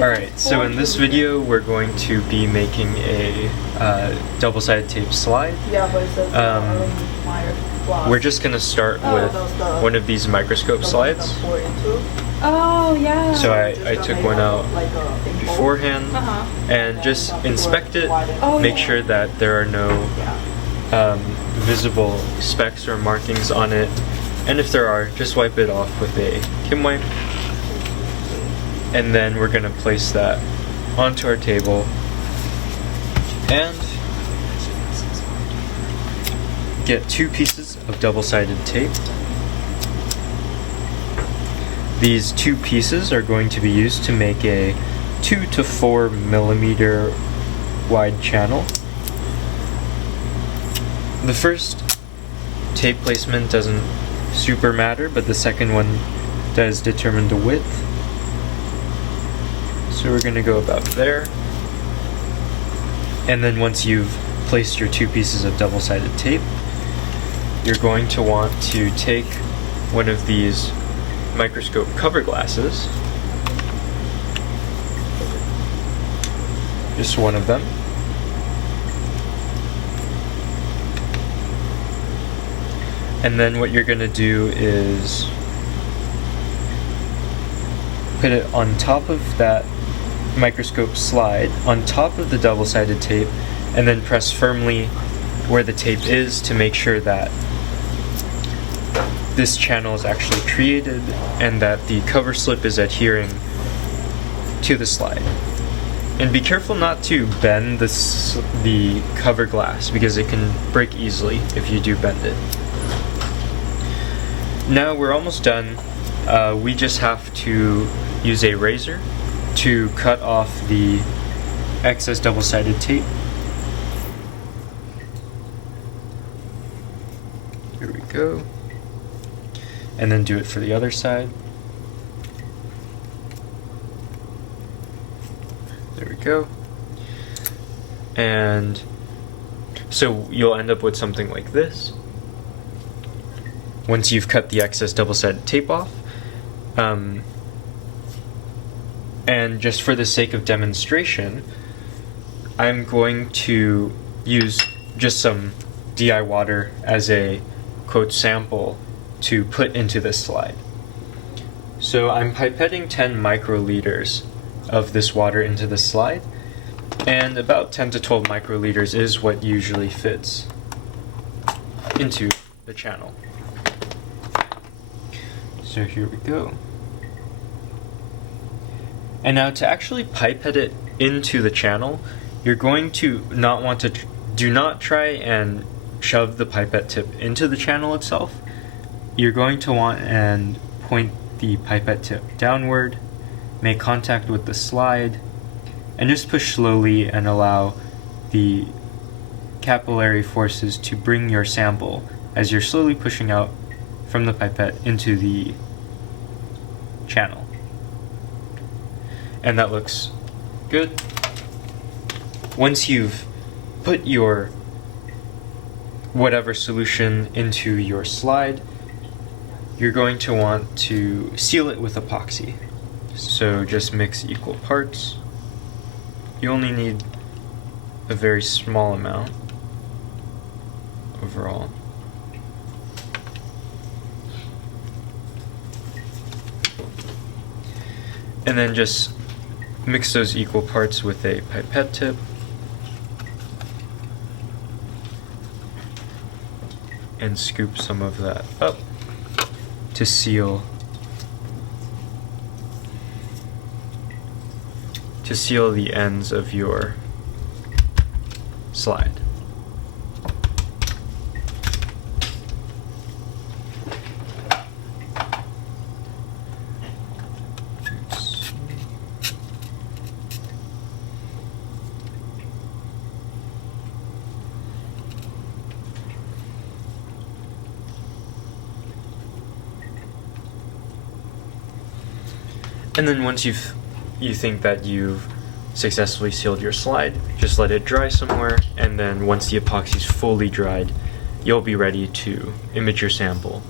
Alright, so in this video we're going to be making a double-sided tape slide. We're just going to start with one of these microscope slides. Oh, yeah. So I took one out beforehand and just inspect it, make sure that there are no visible specks or markings on it, and if there are, just wipe it off with a Kim wipe. And then we're going to place that onto our table and get 2 pieces of double-sided tape. These 2 pieces are going to be used to make a 2 to 4 millimeter wide channel. The first tape placement doesn't super matter, but the second one does determine the width. So we're going to go about there. And then once you've placed your 2 pieces of double-sided tape, you're going to want to take one of these microscope cover glasses, just one of them, and then what you're going to do is put it on top of that microscope slide, on top of the double-sided tape, and then press firmly where the tape is to make sure that this channel is actually created and that the cover slip is adhering to the slide. And be careful not to bend the cover glass, because it can break easily if you do bend it. Now we're almost done. We just have to use a razor to cut off the excess double-sided tape. Here we go. And then do it for the other side. There we go. And so you'll end up with something like this once you've cut the excess double-sided tape off. And just for the sake of demonstration, I'm going to use just some DI water as a quote sample to put into this slide. So I'm pipetting 10 microliters of this water into the slide, and about 10 to 12 microliters is what usually fits into the channel. So here we go. And now to actually pipette it into the channel, you're going to not want to, do not try and shove the pipette tip into the channel itself. You're going to want and point the pipette tip downward, make contact with the slide, and just push slowly and allow the capillary forces to bring your sample as you're slowly pushing out from the pipette into the channel. And that looks good. Once you've put your whatever solution into your slide, you're going to want to seal it with epoxy. So just mix equal parts. You only need a very small amount overall. And then just mix those equal parts with a pipette tip. And scoop some of that up to seal the ends of your slide. And then once you think that you've successfully sealed your slide, just let it dry somewhere, and then once the epoxy is fully dried, you'll be ready to image your sample